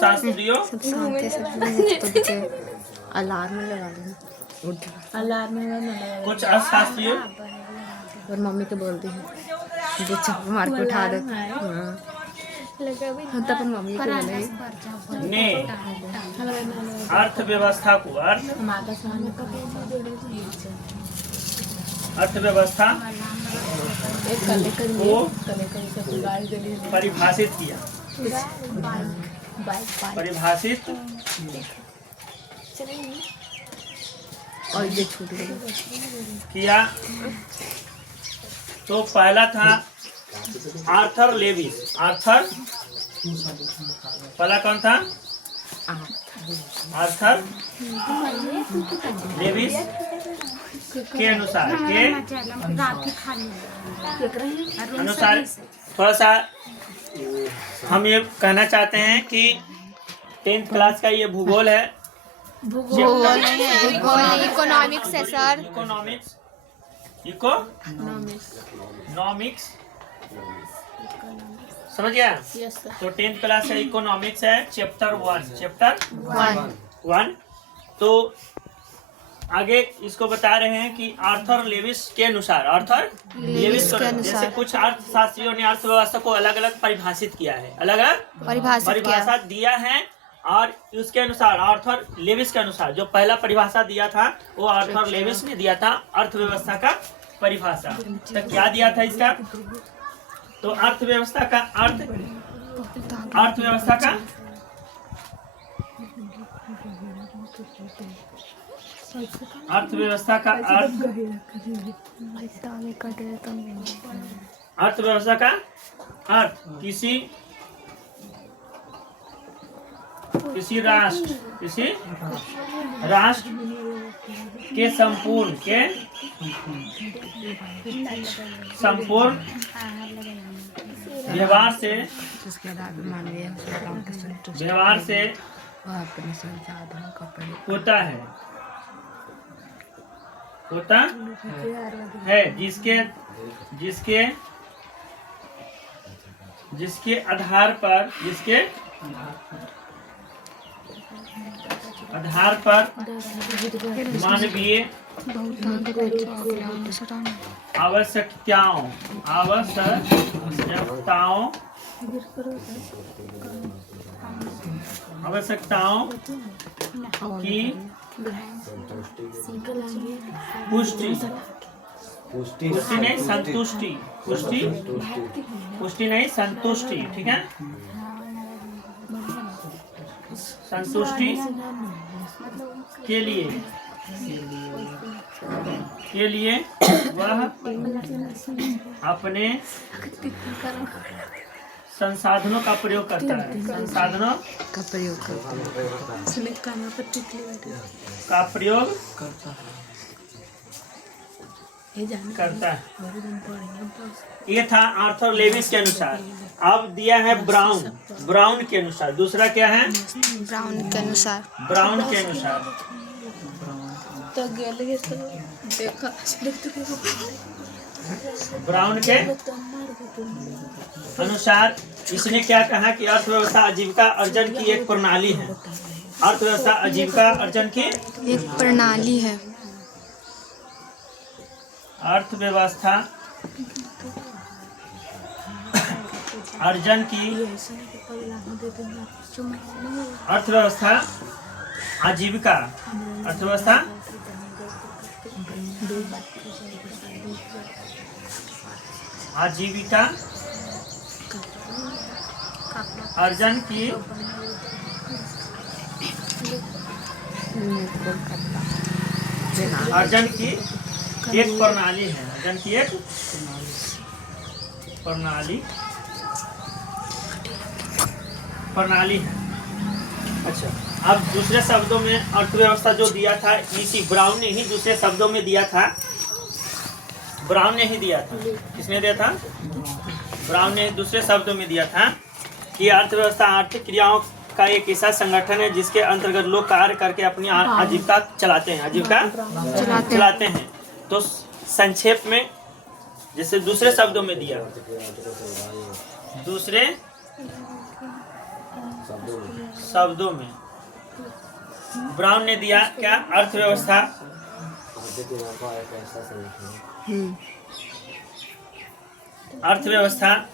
शास्त्रियों सब शांत है, सब तो अलार्म लगा देना, अलार्म लगा कुछ अशास्त्रियों और मम्मी को बोलती है जो चप्पल मार के उठा दे। हाँ तब मम्मी को बोले ने अर्थव्यवस्था को अर्थव्यवस्था को परिभाषित किया, परिभाषित और ये छूट किया। तो पहला था आर्थर लेविस। आर्थर पहला कौन था? आर्थर लेविस के अनुसार थोड़ा सा हम ये कहना चाहते हैं कि 10th क्लास का ये भूगोल है, भूगोल इकोनॉमिक्स है सर, इकोनॉमिक्स समझ गया? तो 10th क्लास का इकोनॉमिक्स है, चैप्टर 1। तो आगे इसको बता रहे हैं कि आर्थर लेविस के अनुसार, जैसे कुछ अर्थशास्त्रियों ने अर्थव्यवस्था को अलग अलग परिभाषित किया है, अलग अलग परिभाषा दिया है। और उसके अनुसार आर्थर लेविस के अनुसार जो पहला परिभाषा दिया था वो आर्थर लेविस ने दिया था अर्थव्यवस्था का परिभाषा। तो क्या दिया था इसका? तो अर्थव्यवस्था का अर्थ, अर्थव्यवस्था का अर्थव्यवस्था का अर्थ, अर्थव्यवस्था का अर्थ किसी राष्ट्र के संपूर्ण व्यवहार से अपने संसाधनों का प्रयोग होता है जिसके आधार पर मानवीय आवश्यकताओं की पुष्टि नहीं संतुष्टि, ठीक है? संतुष्टि के लिए वह अपने संसाधनों का प्रयोग करता है, संसाधनों का प्रयोग करता है। ये था आर्थर लेविस के अनुसार। अब दिया है ब्राउन के अनुसार। दूसरा क्या है? ब्राउन के अनुसार ब्राउन के अनुसार इसने क्या कहा कि अर्थव्यवस्था आजीविका अर्जन की एक प्रणाली है। अर्थव्यवस्था आजीविका अर्जन की एक प्रणाली है। अर्थव्यवस्था अर्जन की अर्थव्यवस्था आजीविका अर्जन की एक प्रणाली है। अर्जन की एक प्रणाली है। अच्छा, अब दूसरे शब्दों में अर्थव्यवस्था जो दिया था इसी ब्राउन ने ही दूसरे शब्दों में दिया था। ब्राउन ने ही दिया था। किसने दिया था? ब्राउन ने दूसरे शब्दों में दिया था कि अर्थव्यवस्था आर्थिक क्रियाओं का एक ऐसा संगठन है जिसके अंतर्गत लोग कार्य करके अपनी आजीविका चलाते हैं। तो संक्षेप में जैसे दूसरे शब्दों में दिया, दूसरे शब्दों में ब्राउन ने दिया क्या? अर्थव्यवस्था अर्थव्यवस्था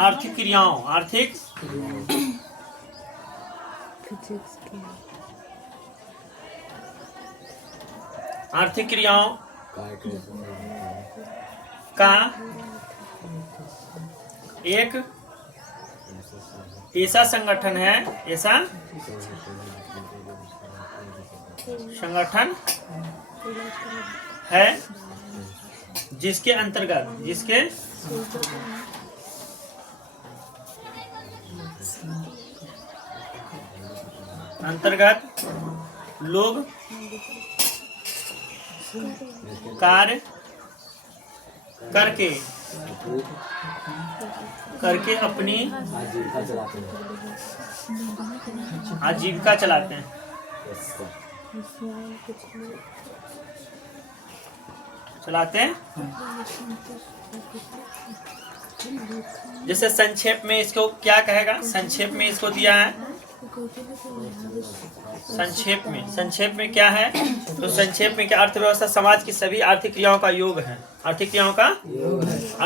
आर्थिक क्रियाओं, आर्थिक आर्थिक क्रियाओं का एक ऐसा संगठन है, ऐसा संगठन है जिसके अंतर्गत लोग कार्य करके अपनी आजीविका चलाते हैं। जैसे संक्षेप में इसको क्या कहेगा? संक्षेप में इसको दिया है, संक्षेप में क्या है? तो संक्षेप में क्या? अर्थव्यवस्था समाज की सभी आर्थिक क्रियाओं का योग है। आर्थिक क्रियाओं का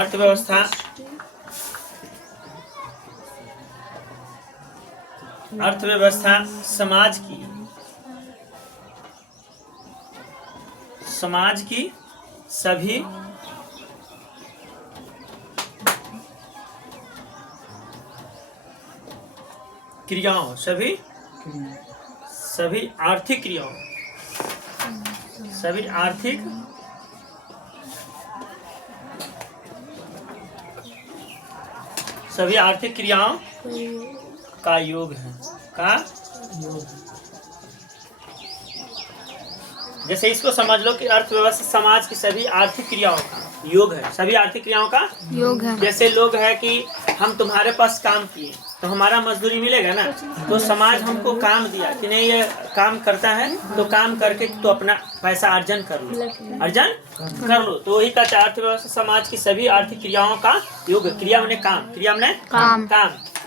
अर्थव्यवस्था समाज की सभी क्रियाओं, सभी आर्थिक क्रियाओं, सभी आर्थिक क्रियाओं का योग है, जैसे इसको समझ लो कि अर्थव्यवस्था समाज की सभी आर्थिक क्रियाओं का योग है, सभी आर्थिक क्रियाओं का योग है। जैसे लोग है कि हम तुम्हारे पास काम किए तो हमारा मजदूरी मिलेगा ना, तो समाज हमको काम दिया कि नहीं ये काम करता है तो काम करके तो अपना पैसा अर्जन कर लो, तो वही का अर्थव्यवस्था समाज की सभी आर्थिक क्रियाओं का योग है। क्रिया मैंने काम,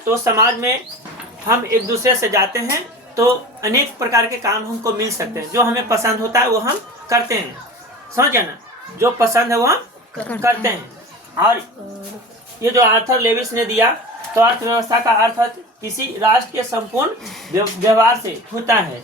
तो समाज में हम एक दूसरे से जाते हैं तो अनेक प्रकार के काम हमको मिल सकते हैं। जो हमें पसंद होता है वो हम करते हैं, समझ गए ना? जो पसंद है वो हम करते हैं। और ये जो आर्थर लेविस ने दिया, तो अर्थव्यवस्था का अर्थ किसी राष्ट्र के संपूर्ण व्यवहार से होता है।